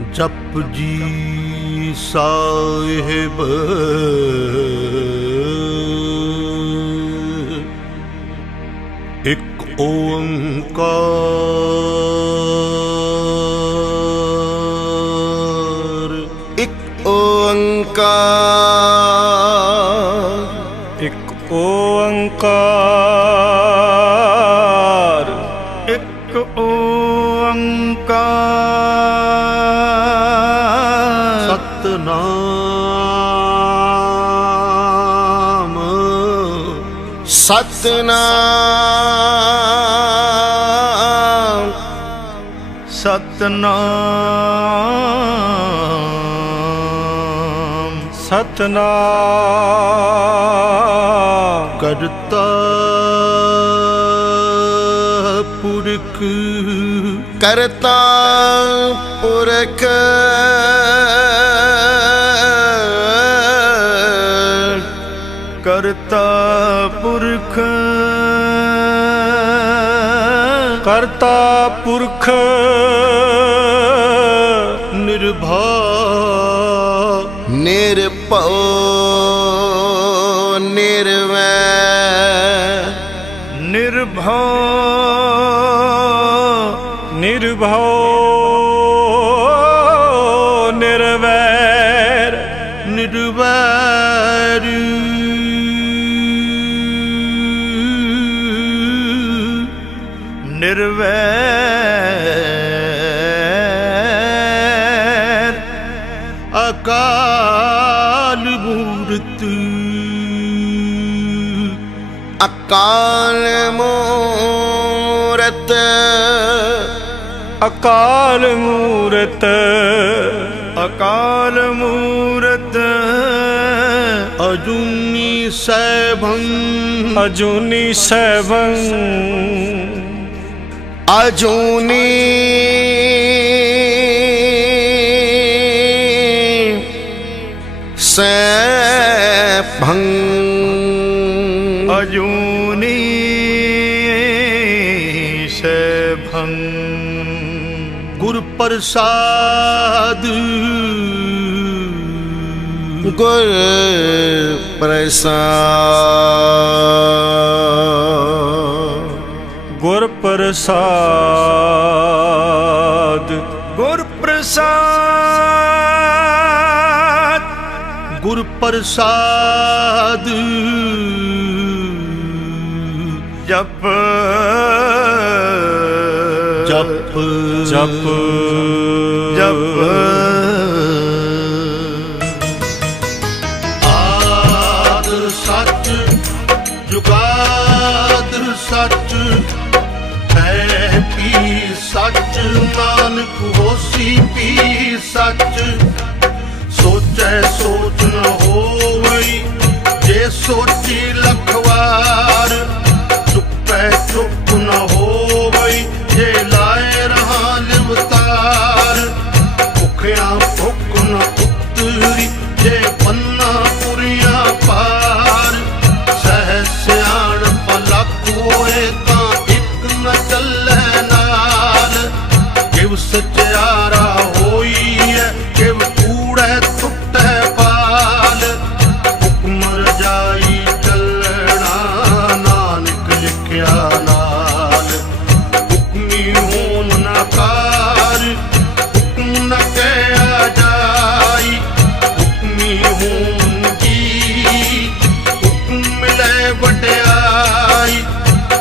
जप जी साहिब एक ओंकार, एक ओंकार, एक ओंकार, एक ओंकार। सतनाम सतनाम सतनाम सतनाम करता पुरख करता पुरख करता पुरख करता पुरख निर्भय निर्भव निर्वैर निर्भव निर्भव निर्वैर निर्वैर निर्वैर अकाल मूर्त अकाल मूरत अकाल मूरत अकाल मूरत अजूनी सैभं अजूनी सैभं अजूनी सैभं अजूनी सैभं गुर प्रसाद गुर प्रसाद गुर प्रसाद गुर प्रसाद गुर प्रसाद जप जप जप जप आद सच जुगाद सच है पी सच नानक होसी पी सच सोचै सोच न होवई जे सोची लखवार चुपै चुप न होवई जे लाए रहा लिवतार भुखिया भुख न उतरी जे पन्ना पुरिया पार सह सियाण पलक होए तां इक न चलै नाल किव सचियारा होई है किव कूड़ै टुटै पाल हुक्म रजाई चलना नानक लिखिया नाल हुक्मी होन न कार हुक्म न कहया जाई हुक्मी होन की हुक्म मिलै वड्याई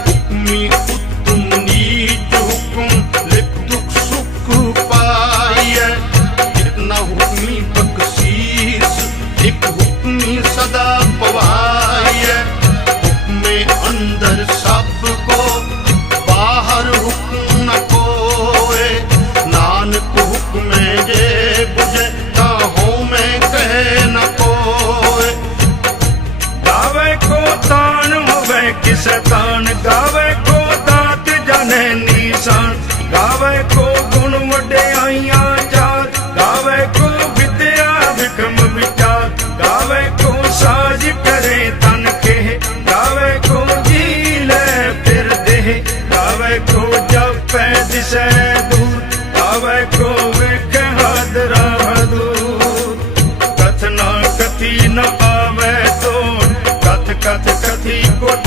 हुक्मी उत्तम नीच हुक्म लिख दुख सुख पाई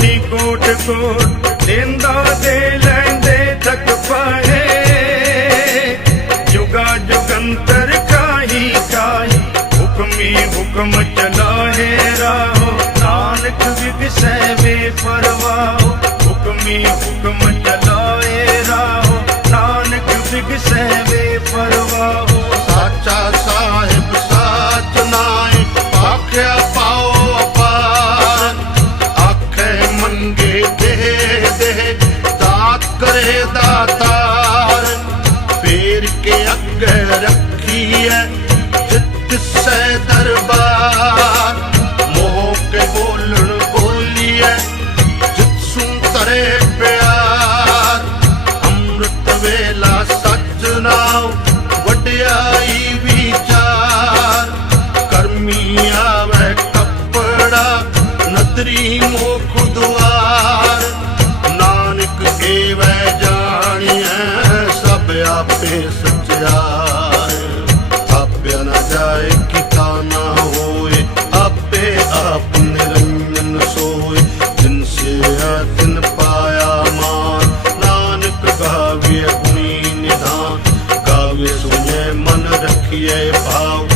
ਨਹੀਂ ਕੋਟ ਕੋਟ ਦੇਂਦਾ ਦੇ ਲੈਂਦੇ ਥੱਕ ਪਾਏ ਜੁਗਾ ਜੁਗੰਤਰ ਕਾਹੀ ਕਾਹੀ ਹੁਕਮੀ ਹੁਕਮ ਚਲਾਏ ਰਾਹੋ ਨਾਨਕ ਵਿਗਸੈ ਵੇ ਪਰਵਾਹੋ ਹੁਕਮੀ ਹੁਕਮ ਚਲਾਏ ਰਾਹੋ ਨਾਨਕ ਵਿਗਸੈ ਵੇ ਪਰਵਾਹੋ ਸਾਚਾ ਸਾਹਿਬ ਸਾਚ ਨਾਏ ਆਖਿਆ ਪਾਓ ਅਪਾਰ ਆਖੇ ਮੰਗੇ ਦੇ ਦੇ ਦਾਤ ਕਰੇ ਦਾਤਾਰ ਫੇਰ ਕੇ ਅੱਗੇ ਰੱਖੀਐ ਜਿਤ ਸੈ ਦਰਬਾਰ ਮੋਹ ਕੇ ਬੋਲਣ ਬੋਲੀਐ ਜਿਤ ਸੁਨ ਤਰੇ ਪਿਆਰ ਅੰਮ੍ਰਿਤ ਵੇਲਾ ਸੱਚ ਨਾਉ ਵਡਿਆਈ ਵਿਚਾਰ ਕਰਮੀ ਆਵੇ ਕੱਪੜਾ ਨਦਰੀ ਮੋਖ ਦੁਆਰ ਨਾਨਕ ਏਵੈ ਜਾਣੀਐ ਸਭ ਆਪੇ ਸਚਿਆਰ ਆਪਿਆ ਨਾ ਜਾਏ ਕੀਤਾ ਨਾ ਹੋਏ ਆਪੇ ਆਪ ਨਿਰੰਜਨ ਸੋਏ ਜਿਨ ਸਿਆ ਤਿਨ ਪਾਇਆ ਮਾਨ ਨਾਨਕ ਗਾਵੇ ਗੁਣੀ ਨਿਧਾਨ ਗਾਵੇ ਸੁਣੇ ਮਨ ਰੱਖੀਏ ਭਾਵ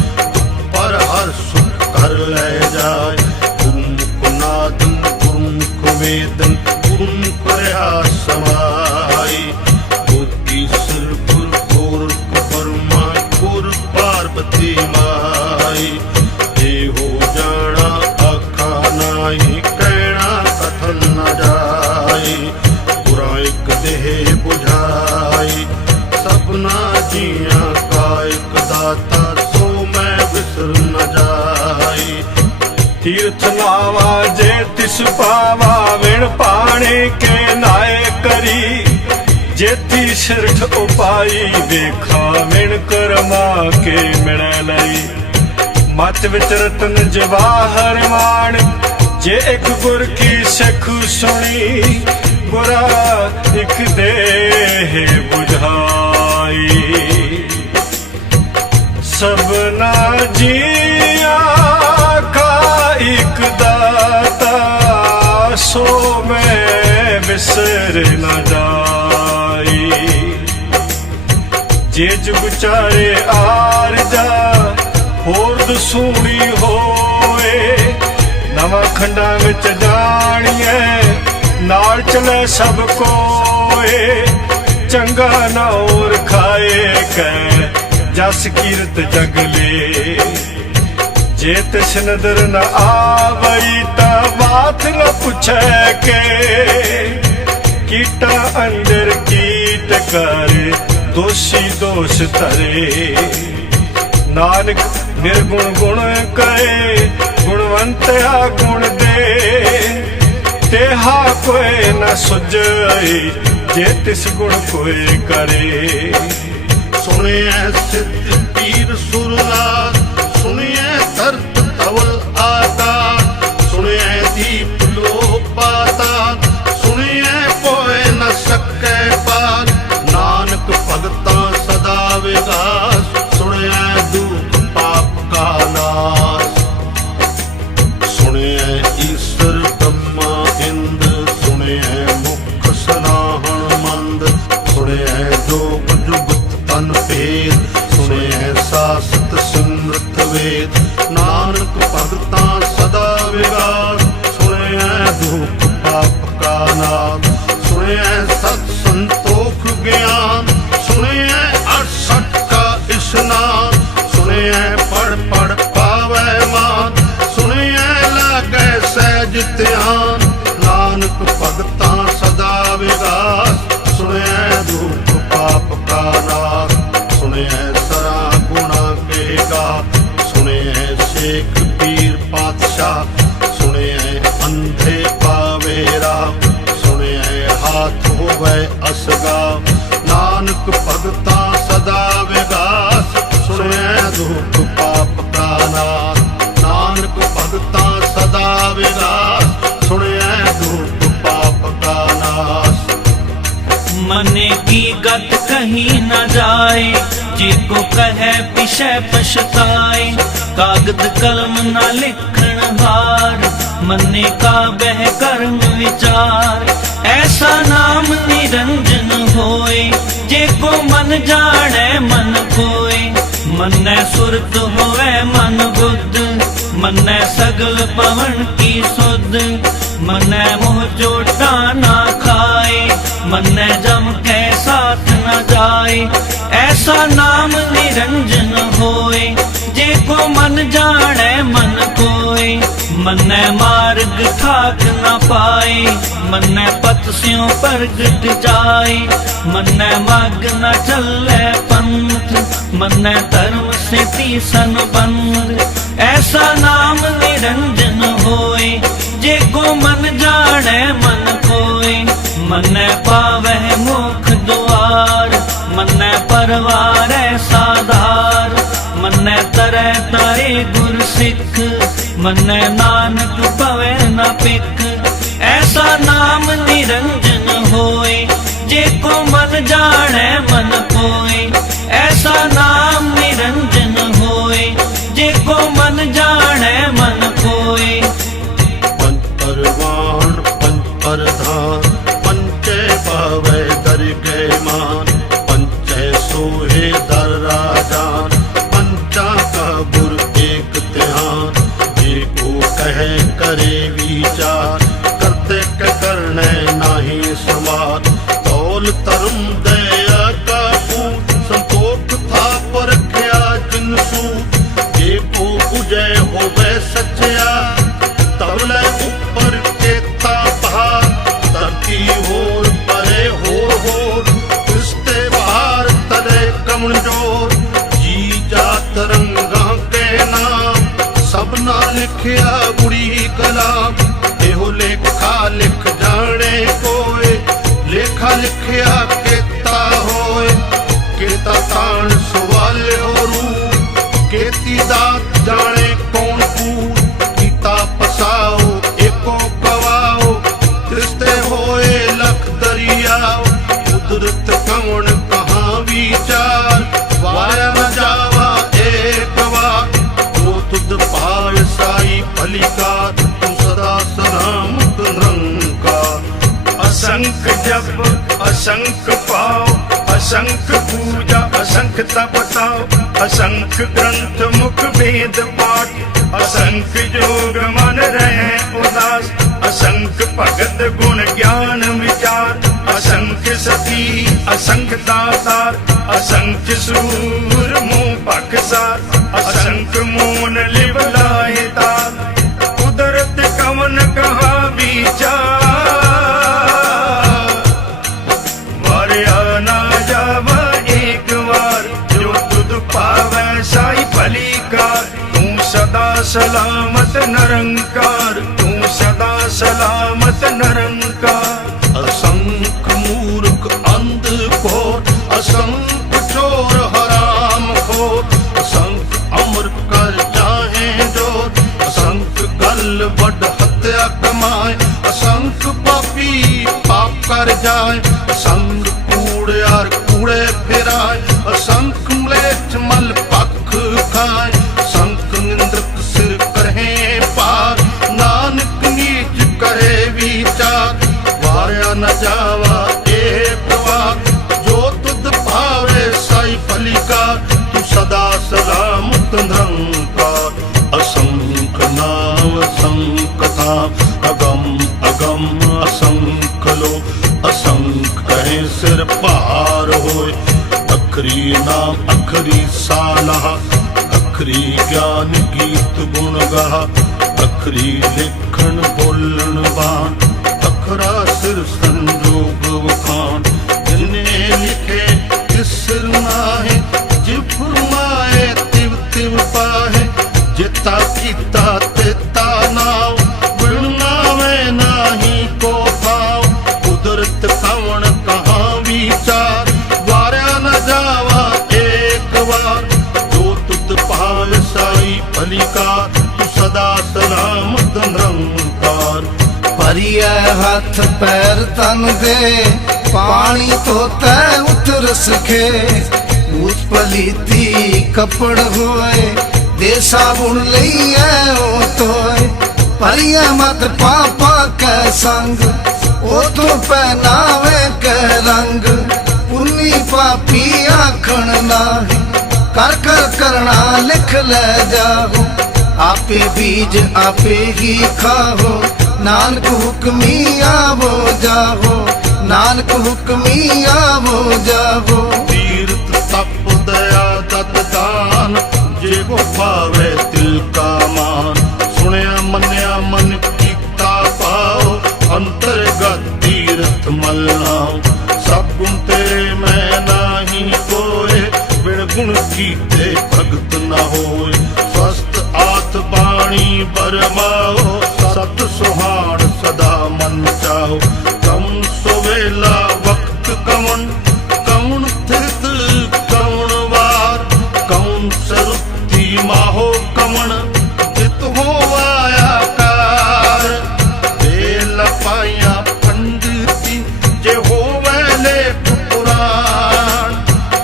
ਪਰ ਹਰ ਸੁਖ ਕਰ ਲੈ ਜਾਏ ਗੁਰਮੁਖ ਨਾਦੰ ਗੁਰਮੁਖ ਵੇਦਨ ਗੁਰਮੁਖ ਰਹਾ ਸਮਾਈ ਗੁਰ ਈਸਰ ਗੁਰ ਗੋਰਖ ਬਰਮਾ ਗੁਰ ਪਾਰਬਤੀ ਮਾਈ ਇਹੋ ਜਾਣਾ ਆਖਾ ਨਾਹੀ ਕਹਿਣਾ ਕਥਨ ਨ ਜਾਈ ਗੁਰਾਂ ਇੱਕ ਦੇਹ ਬੁਝਾਈ ਸਭਨਾ ਜੀਆਂ ਕਾ ਇੱਕ ਦਾਤਾ ਸੋ ਮੈਂ ਵਿਸਰ ਨ ਜਾਈ ਤੀਰਥ ਲਾਵਾ ਜੇ ਤਿਸ ਪਾਵਾ ਵਿਣ ਪਾਣੇ ਕੇ ਨਾਏ ਕਰੀ ਜੇਤੀ ਸਿਰਠ ਉਪਾਈ ਵੇਖਾ ਵਿਣ ਕਰਮਾ ਕੇ ਮਿਲੈ ਲਈ ਮਤ ਵਿੱਚ ਰਤਨ ਜਵਾਹਰ ਮਾਣ ਜੇ ਇੱਕ ਗੁਰ ਕੀ ਸਿੱਖ ਸੁਣੀ ਗੁਰਾ ਇੱਕ ਦੇਹ ਬੁਝਾਈ ਸਭਨਾ ਜੀਆਂ ਕਾ ਇੱਕ ਦਾਤਾ ਸੋ ਮੈਂ ਵਿਸਰ ਨ ਜਾਈ ਜੇ ਜੁਗ ਚਾਰੇ ਆਰ ਜਾ ਹੋਰ ਦਸੂਣੀ ਹੋਏ ਨਵਾਂ ਖੰਡਾਂ ਵਿੱਚ ਜਾਣੀਐ ਨਾਲ ਚਲੇ ਸਭ ਕੋਏ ਚੰਗਾ ਨੌਰ ਖਾਏ ਕੈ ਜਸ ਕੀਰਤ ਜਗਲੇ ਜੇ ਤਿਸ ਨਦਰ ਨ ਆਵਈ ਤਾਂ ਬਾਤ ਨ ਪੁੱਛੈ ਕੇ ਕੀਟਾ ਅੰਦਰ ਕੀਟ ਕਰੇ ਦੋਸ਼ੀ ਦੋਸ਼ ਧਰੇ ਨਾਨਕ ਨਿਰਗੁਣ ਗੁਣ ਕਰੇ ਗੁਣਵੰਤਿਆ ਗੁਣ ਦੇ ਤੇਹਾ ਕੋਇ ਨ ਸੁਝਈ ਜੇ ਤਿਸ ਗੁਣ ਕੋਇ ਕਰੇ ਸੁਣਿਐ ਸਿੱਧ ਪੀਰ ਸੁਰਨਾਥ ਸੁਣਿਐ ਧਰਤ ਧਵਲ ਆਕਾਸ਼ ਸੁਣਿਐ ਦੀਪ ਲੋ ਪਾਤਾਲ ਸੁਣਿਐ ਕੋਇ ਨ ਸਕੈ ਪਾਰ ਨਾਨਕ ਭਗਤਾਂ ਸਦਾ ਵਿਗਾਸ ਸੁਣਿਐ ਦੁਖ ਪਾਪ ਕਾ ਨਾਸ ਸੁਣਿਐ ਈਸ਼ਰ ਬ੍ਰਹਮਾ ਇੰਦ ਸੁਣਿਐ ਮੁਖ ਸਨਾਹਣ ਮੰਦ ਸੁਣਿਐ ਜੋਗ ਜੁਗਤ ਤਨ ਭੇਦ ਸੁਣਿਐ ਸਾਸਤ ਸਿਮਰਤ ਵੇਦ ਨਾਨਕ ਭਗਤਾਂ ਸਦਾ ਵਿਗਾਸ ਸੁਣਿਐ ਦੁਖ ਪਾਪ ਕਾ ਨਾਮ ਸੁਣਿਐ ਸਤ ਸੰਤੋਖ ਗਿਆਨ ਸੁਣਿਐ 68 ਕਾ ਇਸ਼ਨਾਨ ਸੁਣਿਐ ਪੜ ਪੜ ਪਾਵੈ ਮਾਨ ਸੁਣਿਐ ਲਾਗੈ ਸਹਿਜ ਧਿਆਨ ਨਾਨਕ ਭਗਤਾਂ ਸਦਾ ਵਿਗਾਸ ਸੁਣਿਐ ਦੁਖ ਪਾਪ ਕਾ ਨਾਸ ਸੁਣਿਐ ਸਰਾ ਗੁਣਾ ਕੇ ਗਾ ਸੁਣਿਐ ਸ਼ੇਖ ਪੀਰ ਪਾਤਸ਼ਾਹ ਸੁਣਿਐ ਅੰਧੇ ਪਾਵੇ ਰਾਹ ਸੁਣਿਐ ਹਾਥ ਹੋਵੇ ਅਸਗਾ ਨਾਨਕ ਭਗਤਾਂ ਸਦਾ ਵਿਗਾਸ ਸੁਣਿਐ ਦੁਖ ਪਾਪ ਕਾ ਨਾਸ ਨਾਨਕ ਭਗਤਾਂ ਸਦਾ ਵਿਗਾਸ ਸੁਣਿਐ ਦੁਖ ਪਾਪ ਕਾ ਨਾਸ मने की गत कहीं न जाए जिको कहे पिछे पछताए कागद कलम न लिखण हार मन्ने का बह कर्म विचार ऐसा नाम निरंजन होए जे को मन जाने मन कोय मन्ने सुरत होवे मन बुद्ध मन्ने सगल पवन की सुध मन्ने मोह चोटा ना खाए मन्ने जम के साथ न जाए ऐसा नाम निरंजन होए जे को मन जाने मन कोय मन्ने मार्ग ठाक न पाए मन्ने पथ स्यों प्रगट जाए मन्ने मार्ग न चले पंथ मन्ने धर्म से तीसन बंद ऐसा नाम निरंजन होए जे को मन जाने मन कोय मन्ने पावे मुख द्वार मन्ने परवार साधार मन्ने तरह तारे गुर सिख मन्ने नानक पवे न पिक ऐसा नाम निरंजन होए जे को मन जाने मन कोय ऐसा नाम निरंजन होए जे को मन जाने मन कोय पंच परवान पंच परधान पंचे पावे दरगे मान पंचे सोहे दर राजान पंचा का गुर एक ध्यान जे को कहे करे विचार करते के करने नाही समार तौल तरम दया का पूत संतोख था परख्या जिनसू जे को उजय होवे सच्चा तवले ऊपर केता पहाड़ धरती होर परे होर रिश्ते बाहर तले कमजोर जी जात रंगा के नाम सबना लिखिया बुरी कलाम एहो लेखा लिख जाने कोय लेखा लिखिया केता होए केता तान सवाल होरू केती दात जाने कौन कूद कीता पसाओ एको गवाओ रिश्ते होए लख दरियाओ कुदरत कौन कहाँ विचार वाया न जावा एक बार जो तुद पाय साई फलिकार तू सदा सलामत निरंकार असंख जप असंख पाओ असंख पूजा असंख तपताओ असंख ग्रंथ मुख वेद पाठ असंख जोग मन रहे उदास असंख भगत गुण ज्ञान विचार असंख सती असंख दातार असंख सूर मुंह बखसार असंख मोन लिवलाए तार कुदरत कवन कहा विचार वार्या ना जावा एक बार जो तुद पावे साई भलीकार तू सदा सलामत निरंकार तू सदा सलामत निरंकार असंख मूर्ख अंध घोर असंख चोर हराम खोर असंख अमर कर चाहे जोर असंख गल बड़ हत्या कमाए असंख पापी पाप कर जाए असंख कूड़े और कूड़े फिराए असंख म्लेच्छ मल पख खाए असंख निंदक सिर कहे पार नानक नीच करे विचार वार्या न जावा एक बार जो तुद भावे साई फलिकार तू सदा सलामत निरंकार असंख नाम असंख था अगम अगम असंख लो असंख कहे सिर पार होए अखरी नाम अखरी साला अखरी ज्ञान गीत गुण गा अखरी लिखण बोलण बान अखरा सिर संजोग वखान जिन्हें लिखे किस सिर नाहे जिव फुरमाए तिव तिव पाहे जिता कीता तेता नाव बिरनावे नाही को भाव कुदरत कवन कहाँ विचार वार्या न जावा एक बार जो तुद पावे साई भलीकार तू सदा सलामत निरंकार भरिए हाथ पैर तन दे पानी तो तय उतर सके भूत पलीती कपड़ होए दे साबुन लईए ਤੋਏ ਪਰੀਆਂ ਮਤ ਪਾਪਾ ਕੈ ਸੰਗ ਉਥੋਂ ਪਹਿਨਾਵੇ ਕੈ ਰੰਗ ਪੁੰਨੀ ਪਾਪੀ ਆਖਣ ਨਾਹੀ ਕਰ ਕਰ ਕਰਣਾ ਲਿਖ ਲੈ ਜਾਹੋ ਆਪੇ ਬੀਜ ਆਪੇ ਹੀ ਖਾਹੋ ਨਾਨਕ ਹੁਕਮੀ ਆਵੋ ਜਾਹੋ ਨਾਨਕ ਹੁਕਮੀ ਆਵੋ ਜਾਹੋ ਤੀਰਥ ਤਪ ਦਇਆ ਦਤ ਦਾਨ ਜੇ ਕੋ ਭਾਵੇ ਤਿਲ ਕਾ ਮਾਨ ਸੁਣਿਆ ਮੰਨਿਆ ਮਨ ਕੀਤਾ ਪਾਓ ਅੰਤਰਗਤ ਤੀਰਥ ਮਲਨਾਓ ਸਭ ਗੁਣ ਤੇਰੇ ਮੈਂ ਨਾਹੀ ਕੋਏ ਬਿਨ ਗੁਣ ਕੀਤੇ ਭਗਤ ਨਾ ਹੋਏ ਸਵਸਤ ਆਤ ਬਾਣੀ ਬਰਮਾਓ ਸਤ ਸੁਹਾਣ ਸਦਾ ਮਨ ਚਾਓ ਕਮ ਸੁਵੇਲਾ ਵਕਤ ਕਵਣ ਕੌਣ ਥਿਰਤ ਕੌਣ ਵਾਰ ਕੌਣ ਸਰੁੱਤੀ ਮਾਹੋ ਕਵਣ ਜਿਤ ਹੋ ਆਇਆ ਕਾਰ ਦੇ ਲਪਾਇਆ ਪੰਡਿਤੀ ਜੇ ਹੋਵੇ ਲੇਖ ਪੁਰਾਣ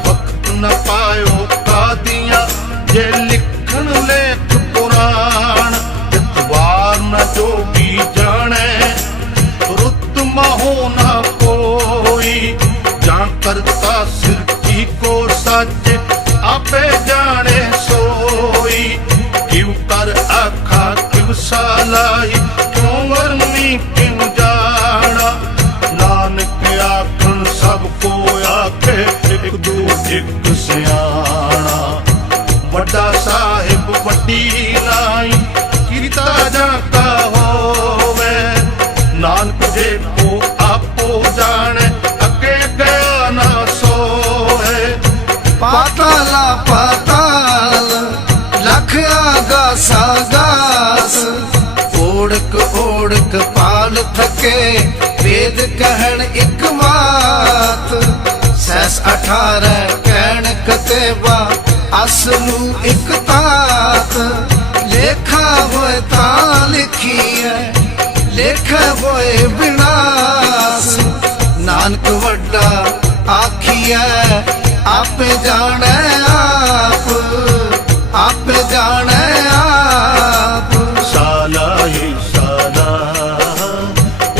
ਵਕਤ ਨ ਪਾਇਓ ਕਾਦੀਆਂ ਜੇ ਲਿਖਣ ਲੇਖ ਪੁਰਾਣ ਇਤਵਾਰ ਨ ਜੋਗੀ ਜਾਣੈ ਰੁੱਤ ਮਹੋ ਨਾ ਕੋਈ ਜਾਂ ਕਰਤਾ ਸਿਰ ਕੀ ਕੋ ਸੱਚ ਆਪੇ ਜਾਣੇ ਸੋਈ ਕਿਉ ਕਰ ਆਖਾ ਕਿਵ ਸਾਲਾਈ ਕਿਉ ਵਰਨੀ ਕਿਉ ਜਾਣਾ ਨਾਨਕ ਆਖਣ ਸਭ ਕੋ ਆਖੇ ਇੱਕ ਦੂ ਇੱਕ ਸਿਆਣਾ ਵੱਡਾ ਸਾਹਿਬ ਵੱਡੀ ਨਾਈ ਕੀਤਾ ਜਾਂ ਕਾ ਹੋਵੇ ਨਾਨਕ ਜੇ ਕੋ ਆਪੋ ਜਾਣੇ ਅੱਗੇ ਗਿਆ ਨਾ ਸੋਏ ਪਾਤਾਲਾ ਪਾਤਾਲ ਲਖ ਆਗਾਸਾ ਗਾਸ ਓੜਕ ਓੜਕ ਪਾਲ ਥਕੇ ਵੇਦ ਕਹਿਣ ਇੱਕ ਮਾਤ ਸੈਸ 18 ਕਹਿਣ ਕਤੇਵਾ ਅਸਲੂ ਇੱਕ ਤਾਤ ਲੇਖਾ ਹੋਏ ਤਾਂ ਲਿਖੀਐ ਲੇਖਾ ਹੋਏ ਵਿਨਾਸ਼ ਨਾਨਕ ਵੱਡਾ ਆਖੀਐ ਆਪੇ ਜਾਣੈ ਆਪ ਆਪੇ ਜਾਣੈ ਆਪ ਸਾਲਾ ਹੀ ਸਾਲਾ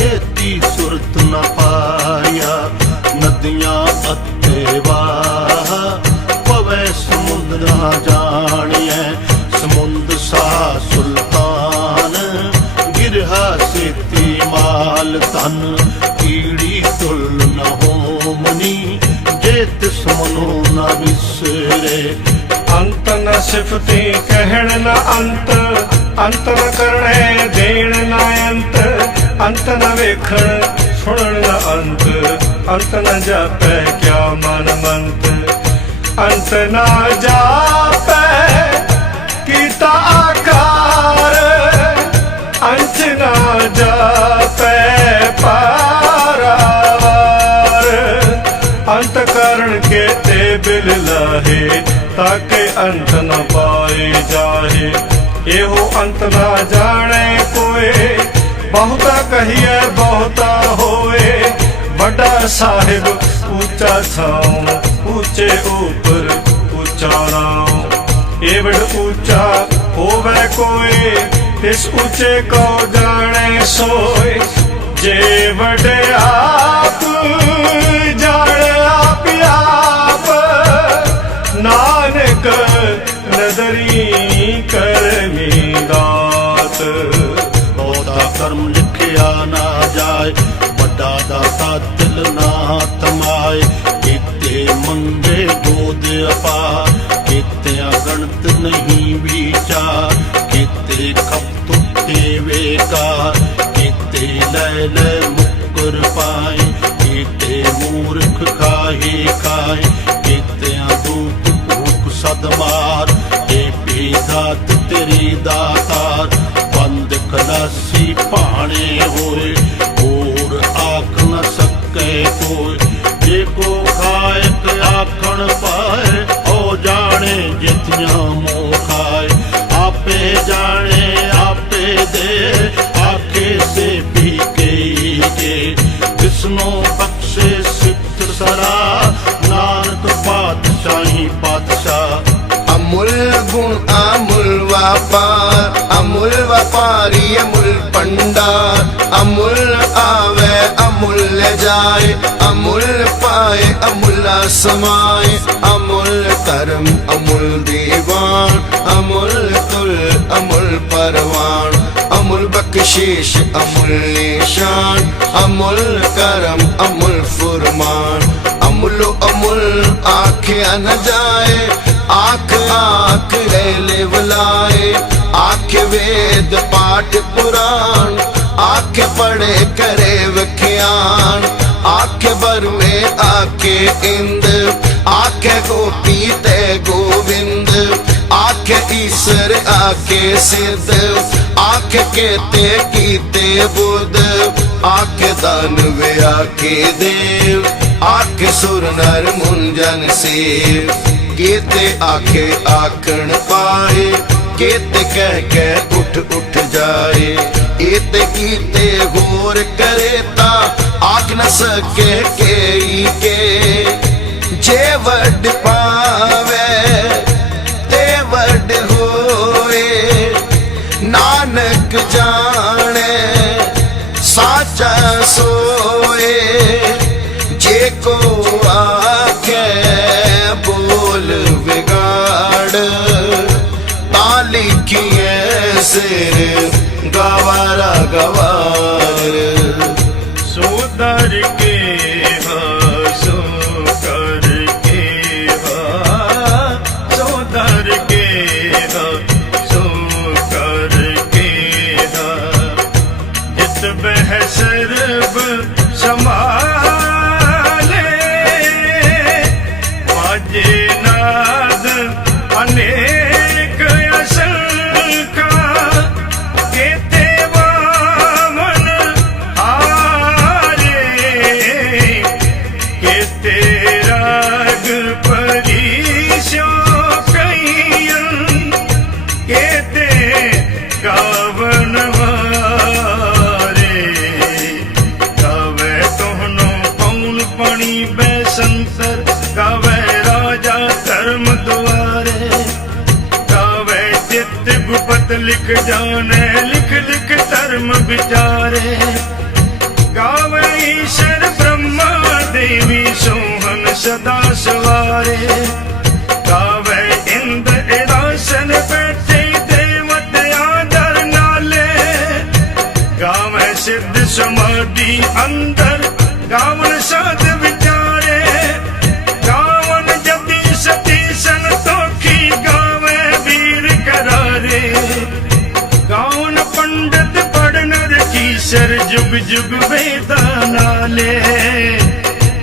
ਏਤੀ ਸੁਰਤ ਨ ਪਾਇਆ ਨਦੀਆਂ ਅਤੇ ਵਾਹ ਪਵੈ ਸਮੁੰਦਰਾ ਜਾਣੀਐ ਸਮੁੰਦ ਸਾ ਸੁਲਤਾਨ ਗਿਰਹਾ ਸੇਤੀ ਮਾਲ ਤਨ ਕੀੜੀ ਤੁਲ ਨ ਹੋ ਮਨੀ ਜੇ ਤਿਸ ਮਨੋ ਨ ਵਿਸਰੇ ਅੰਤ ਨ ਸਿਫਤੀ ਕਹਿਣ ਨ ਅੰਤ ਅੰਤ ਨ ਕਰਣੇ ਦੇਣ ਨ ਅੰਤ ਅੰਤ ਨ ਵੇਖਣ ਸੁਣਨ ਨ ਅੰਤ ਅੰਤ ਨ ਜਾਪੈ ਕਿਆ ਮਨ ਮੰਤ ਅੰਤ ਨ ਜਾਪੈ ਕੀਤਾ ਆਕਾਰ ਅੰਤ ਨ ਜਾਪੈ ਪਾਰਾਵਾਰ ਅੰਤ ਕਰਨ ਕੇ ਤੇ ਬਿਲ ਲਾਹੇ ਤਾਕੇ ਅੰਤ ਨ ਪਾਏ ਜਾਹੇ ਇਹੋ ਅੰਤ ਨਾ ਜਾਣੇ ਕੋਏ ਬਹੁਤਾ ਕਹੀਏ ਬਹੁਤਾ ਹੋਏ ਵੱਡਾ ਸਾਹਿਬ ਉੱਚਾ ਥਾਉ ਉੱਚੇ ਉਪਰ ਉੱਚਾ ਨਾਉ ਏਵੜ ਉੱਚਾ ਹੋਵੇ ਕੋਈ ਤਿਸ ਉੱਚੇ ਕੋ ਜਾਣੇ ਸੋਏ ਜੇ ਵਡਿਆਪ ਜਾਣੇ ਆਪ ਆਪ ਨਾਨਕ ਨਦਰੀ ਕਰਮੀ ਦਾਤ ਬਹੁਤਾ ਕਰਮ ਲਿਖਿਆ ਨਾ ਜਾਏ ਵੱਡਾ ਦਾਤਾ ਦਿਲ ਨਾ ਤਮਾਏ ਕੀਤੇ ਮੰਗੇ ਗੋਦ ਅਪਾਰ ਕੀਤਿਆਂ ਗਣਤ ਨਹੀਂ ਵਿਚਾਰ ਕੀਤੇ ਖਪ ਤੁੱਤੇ ਵੇਕਾਰ ਕੀਤੇ ਲੈ ਲੈ ਮੁਕਰ ਪਾਏ ਕੀਤੇ ਮੂਰਖ ਖਾਹੇ ਖਾਏ ਕੀਤਿਆਂ ਦੂਤ ਭੂਖ ਸਦਮਾਰ ਇਹ ਵੀ ਦਾਤ ਤੇਰੀ ਦਾਤਾਰ ਬੰਦ ਖਲਾਸੀ ਭਾਣੇ ਹੋਏ ਹੋਰ ਆਖ ਨ ਸਕੇ ਕੋਈ ਜੇ ਕੋ ਖਾਇਕ ਆਖਣ ਪਾਏ ਹੋ ਜਾਣੇ ਜਿਤਿਆਂ ਮੋਹ ਖਾਏ ਆਪੇ ਜਾਣੇ ਆਪੇ ਦੇ ਆਖੇ ਸੇ ਵੀ ਕੇ ਜਿਸਨੋਂ ਬਖਸ਼ੇ ਸਿੱਧ ਸਰਾ ਨਾਨਕ ਪਾਤਸ਼ਾਹੀ ਪਾਤਸ਼ਾਹ ਅਮੁੱਲ ਗੁਣ ਅਮੁੱਲ ਵਪਾਰ ਅਮੁੱਲ ਵਪਾਰ भिखारी अमूल भंडार। अमूल आवे अमूल जाए, अमूल पाए अमूला समाए। अमूल कर्म अमूल दीवान, अमूल तुल अमूल परवान। अमूल बख्शीश अमूल निशान, अमूल करम अमूल फुरमान। अमूलो अमूल आख्या न जाए, आख आख ले बुलाए। आख वेद पाठ पुराण, आख पढ़े करे विख्यान। आख बर में आके इंद, आखे गोपी ते गोविंद। आख ईश्वर आके सिद्ध, आख केते कीते बुध। आख दानव आके देव, आख सुर नर मुंजन सेव। केते आखे आखण पाए, केते कह के उठ उठ जाए। एते कीते होर करे ता आख न सके के। जे वड पावे ते वड होए, नानक जाने साचा सोए। जे को आखे बोल बिगाड़, ताली किए सिर गवारा गवार। सोदर के सो कर के सोदर के सो कर के। जित बह सर्ब संभाले, बाजे नाद अनेक असंख्य। केते वामन हारे, केते राग परीशो कइयन। केते गावन वारे, गावे तोहनो कौन पणी बैसंतर। गावे राजा धर्म द्वारे, गावे चित्त गुपत लिख जाने। लिख लिख धर्म विचारे, गावे ईश्वर ब्रह्मा देवी सोहन सदा सवारे। गावे इंद्र एरासन बैठे देवत आदर नाले। गावे सिद्ध समाधि अंदर, गावन साध विचारे। गावन जति सती संतोखी, गावे वीर करारे। गावन पंडित पढ़ नर कीसर, जुग जुग वेदा नाले।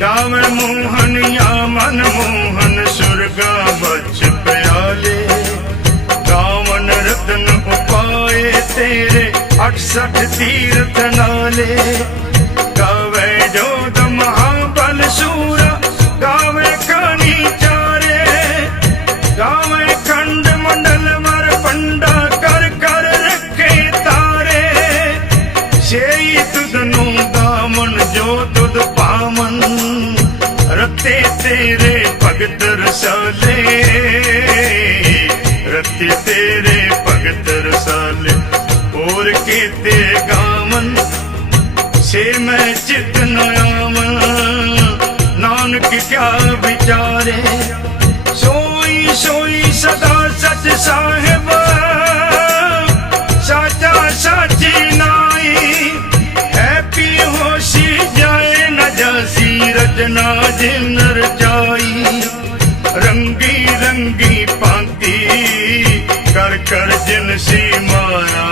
गावे मोहन या मन मोहन, सुरगा बच प्याले। गावन रतन उपाय तेरे, 68 तीर्थ नाले। गावे जोध महाबल सूरा, गावे कानी चारे। गावे खंड मंडल वर पंडा, कर कर रखे तारे। सेई तुदनु दामन जो तुद पामन, रते तेरे भगत रसाले। रते तेरे भगत रसाले, और केते गावन से मैं चित न आवन। नानक क्या विचारे, सोई सोई सदा सच साहिब। साचा साची नाई, है पी होशी जाए न जासी। रचना जिन रचाई, रंगी रंगी पांति। कर कर जिन सी माया,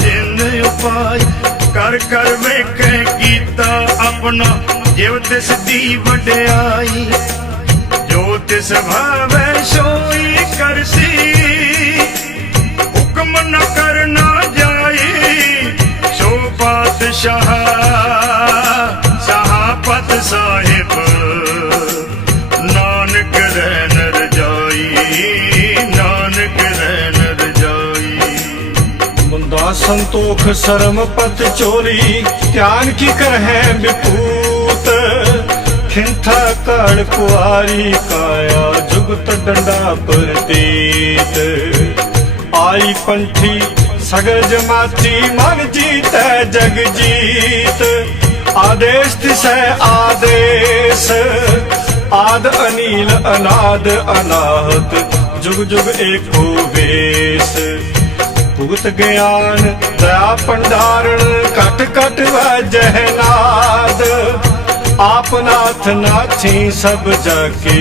जिन उपाय। कर कर वेखे कीता अपना, जिव तिस दी वड्याई। जो तिस भावे सोई करसी, हुक्म न करना जाई। सो पातशाह सहापत साहिब, नानक रहन रजाई। नानक रहन रजाई। मुंदा संतोख शर्म पत चोरी, त्यान की कर है विपूत। खिंथा काड़ कुआरी, काया जुगत डंडा प्रतीत। आई पंथी सगज माची मन जीतै जग जीत। आदेश तिसै आदेश, आद अनील अनाद अनाहत, जुग जुग एको वेश। भुगत ज्ञान दया भंडारण, कट कट वजह नाद। आप नाथ नाथी सब जाके,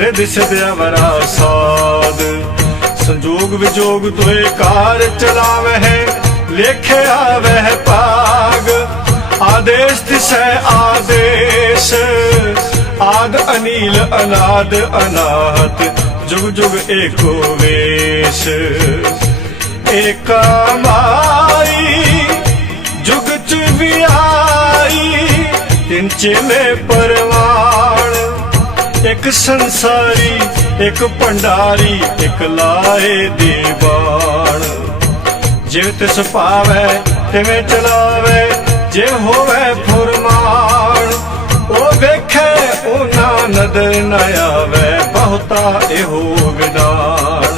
रिद सिद अवरा साध। संजोग विजोग तुए कार चलावह, लेखे आवह पाग। आदेश तिसै आदेश, आद अनील अनाद अनाहत, जुग जुग एको वेश। एका माई जुग च भी आई, तिंचे में परवान। एक संसारी एक भंडारी, एक लाए दीवान। जिव तिस पावै तिवें चलावै, जे होवै फुरमान। ओ वेखै ओ ना नदर न आवै, बहुता एहो विदान।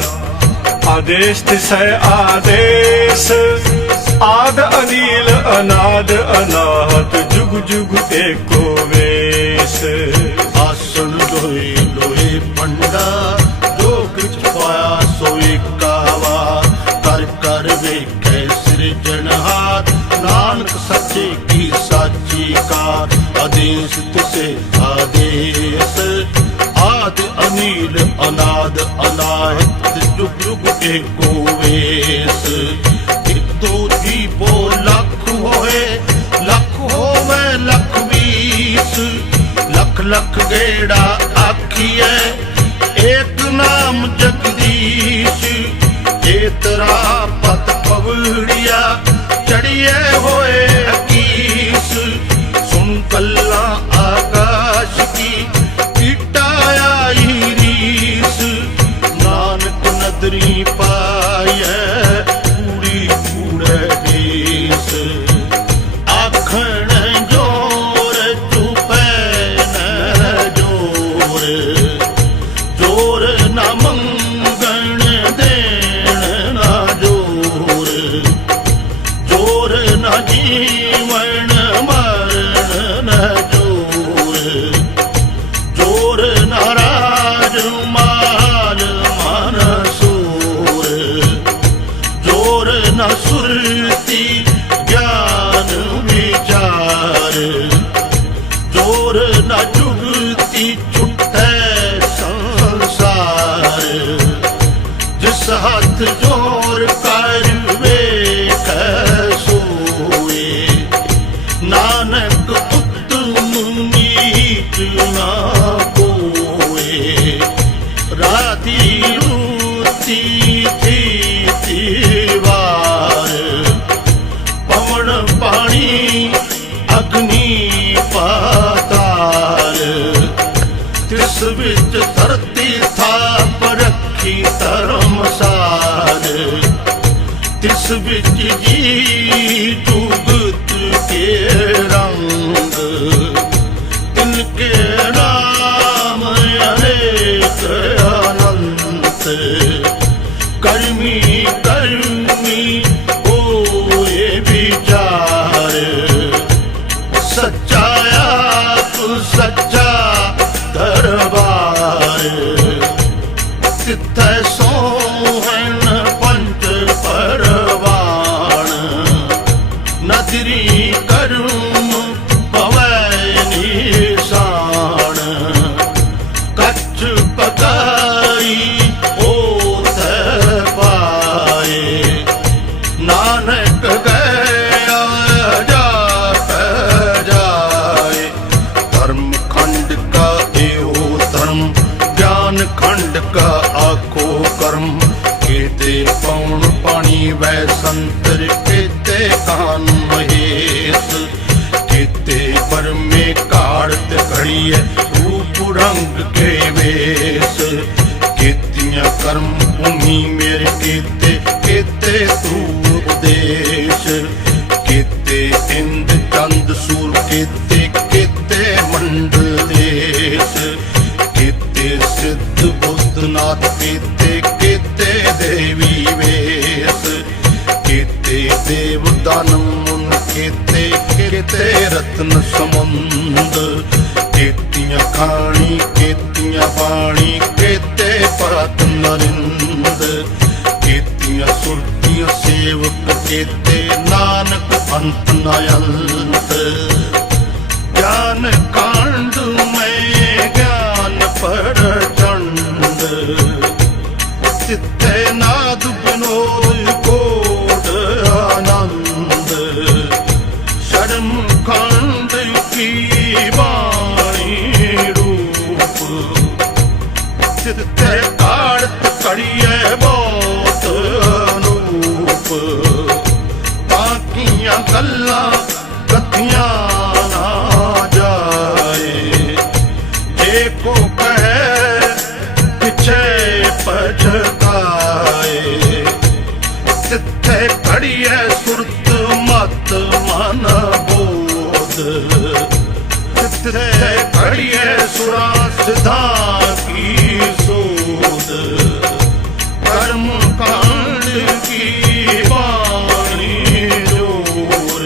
आदेश तिसै आदेश, आद अनील अनाद अनाहत, जुग जुग एको वेश। आसन लोहे लोहे पंडा, जो किछ पाया सोई कावा। कर कर वेखे सृजनहार, नानक सच्चे की साची कार। आदेश तिसे आदेश, आद अनील अनाद अनाहत, जुग जुग एको वेश। एक दो दीपो लख होए, लख होवे लख बीस। लख लख गेड़ा आखिए, एक नाम जगदीश। जेतरा पत पवड़िया, चढ़िए होए अकीस। सुन कल्ला आकाश की, पिटाया रीस। नानक नदरी पाए, कूड़ी कूड़े देश। आखण जोर चुपै न जोर, जोर न मंगण देण न जोर। जोर न जीवन मरण न जोर। जोर न राज माल मन सूर। जोर न सुरती ज्ञान विचार। जोर न जुगती छुटै संसार। जिस हाथ जोर कर वेख सोए, नानक उत्तम नीच ना कोए। राती रूती थी वार, पवन पानी अग्नि पाताल। तिस विच धरती थाप रखी धर्मसार। तिस विच जी जुगत के रंग, तिनके नाम अनेक अनंत। कर्मी कर्मी होए विचार, सच्चा आप सच्चा दरबार। तिथै सोहन पंच परवान, नदरी करुम पवै निशान। कच्छ पकाई ओत पाए, नानक गया जाप जाए। धर्म खंड का एहो धर्म, ज्ञान खंड का आखो कर्म। केते पौन पानी वै संतर, केते कान महेश। केते पर में काढ़त घड़िए, रूप रंग के वेश। केतियां कर्म भूमि मेरे केते, केते तू उपदेश। केते इंद चंद सूर, केते केते मंडल देश। केते सिद्ध बुद्धनाथ, केते केते देवी वेश। केते ਕੀਤੇ ਰਤਨ ਸਮੁੰਦ, ਕੀਤੀਆਂ ਖਾਣੀ ਕੀਤੀਆਂ ਬਾਣੀ, ਕੀਤੇ ਪਰਤ ਨਰਿੰਦ, ਕੀਤੀਆਂ ਸੁਰਤੀਆਂ ਸੇਵਕ, ਕੀਤੇ ਨਾਨਕ ਅੰਤ ਨ ਅੰਤ। ਗਿਆਨ ਕਾਂਡ ਮੈਂ ਗਿਆਨ ਪ੍ਰਚੰਡ, ਤਿੱਥੇ ਨਾਦ ਬਿਨੋਇ ਕੋਟ ਆਨੰਦ। ਸ਼ਰਮ ਖੰਡ ਕੀ ਬਾਣੀ ਰੂਪ, ਤਿੱਥੇ ਕਾੜਤ ਕੜੀਏ ਬਹੁਤ ਅਨੂਪ। ਬਾਕੀਆਂ ਗੱਲਾਂ ਕਥੀਆਂ ਨਾ ਜਾਏ, ਜੇ ਕੋ ਕਹੇ ਪਿਛੇ ਪਛਤਾਏ। ਤਿੱਥੇ ਖੜੀਏ ਸੁਰਤ ਮਤ ਮਨ ਬੋਧ, ਤਿੱਥੇ ਖੜੀਏ ਸੁਰਾਂ ਸਿਧਾਂ ਕੀ ਸੋਧ। ਕਰਮ ਕਾਂਡ ਕੀ ਬਾਣੀ ਜੋਰ,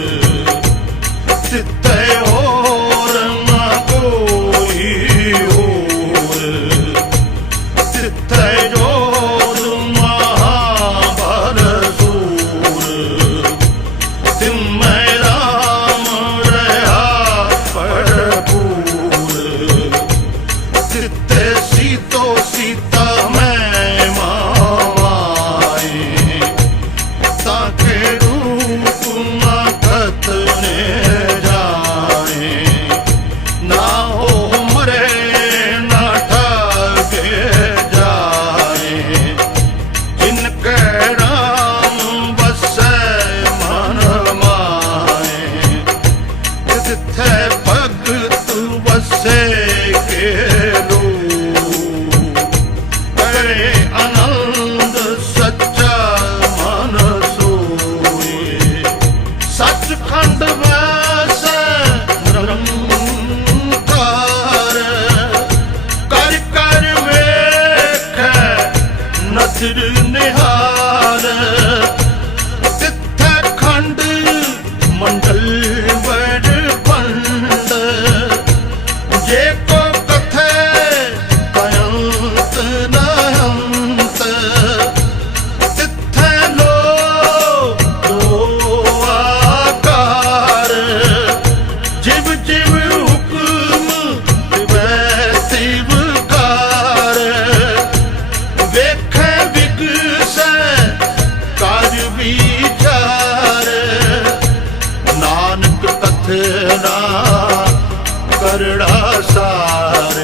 ਤਿੱਥੇ ਹੋਰ ਨਾ ਕੋਈ ਹੋਰ। ਤਿੱਥੇ ਜੋਧ ਮਹਾਭਾਰਤ ਸੂਰ, ਤਿੰਮੈ ਰਾਮ ਰਹਾ ਭਰਪੂਰ। ਤਿੱਥੇ ਸੀਤੋ ਸੀਤਾ ਮੈਂ ਮਾਵਾਏ, ਤਾਕੇ ਰੂਪ ਨਾ ਕਤਨੇ ਜਾਏ। ਨਾ ਹੋ ਮਰੇ ਨਾ ਠਾਗੇ ਜਾਏ, ਜਿਨ ਕੈ ਰਾਮ ਬਸੈ ਮਨ ਮਾਏ। ਤਿੱਥੇ ਭਗਤ ਬਸੇ ਕੇ ਲੋ, ਕਰੇ ਆਨੰਦ ਸੱਚਾ ਮਨ ਸੋਏ। ਸੱਚਖੰਡ ਵਸੈ ਨਿਰੰਕਾਰ, ਕਰ ਕਰ ਵੇਖੈ ਨਦਰ ਨਿਹਾਲ। ਤਿੱਥੈ ਖੰਡ ਮੰਡਲ ਬੜ ਪੰਡ, ਜੇ ਕੋ ਕਥੈ ਕਯੰਤ ਨ ਅੰਤ। ਤਿੱਥੈ ਲੋ ਦੋ ਆਕਾਰ, ਜਿਵ ਜਿਵ ਹੁਕਮ ਤਿਵੈ ਤਿਵਕਾਰ। ਵੇਖੈ ਵਿਗਸੈ ਕਰ ਵਿਚਾਰ, ਨਾਨਕ ਕਥਨਾ ਕਰੜਾ ਸਾਰ।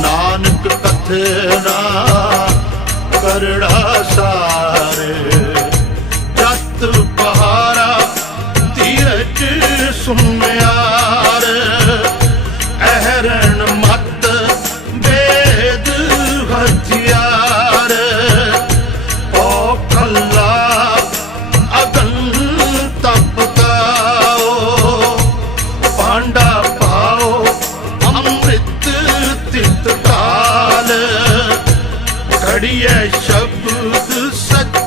ਨਾਨਕ ਕਥਨਾ ਕਰੜਾ ਸਾਰ। ਜਤ ਪਹਾਰਾ ਧੀਰਜ ਸੁਮਿਆਰ, ਅਹਰਣ ਮਤ ਵੇਦ ਹਥਿਆਰ। ਓ ਖੱਲਾ ਅਗਨ ਤਪਤਾਓ, ਪਾਂਡਾ ਪਾਓ ਅੰਮ੍ਰਿਤ ਤਿਤ ਕਾਲ। ਘੜੀਏ ਸ਼ਬਦ ਸੱਚ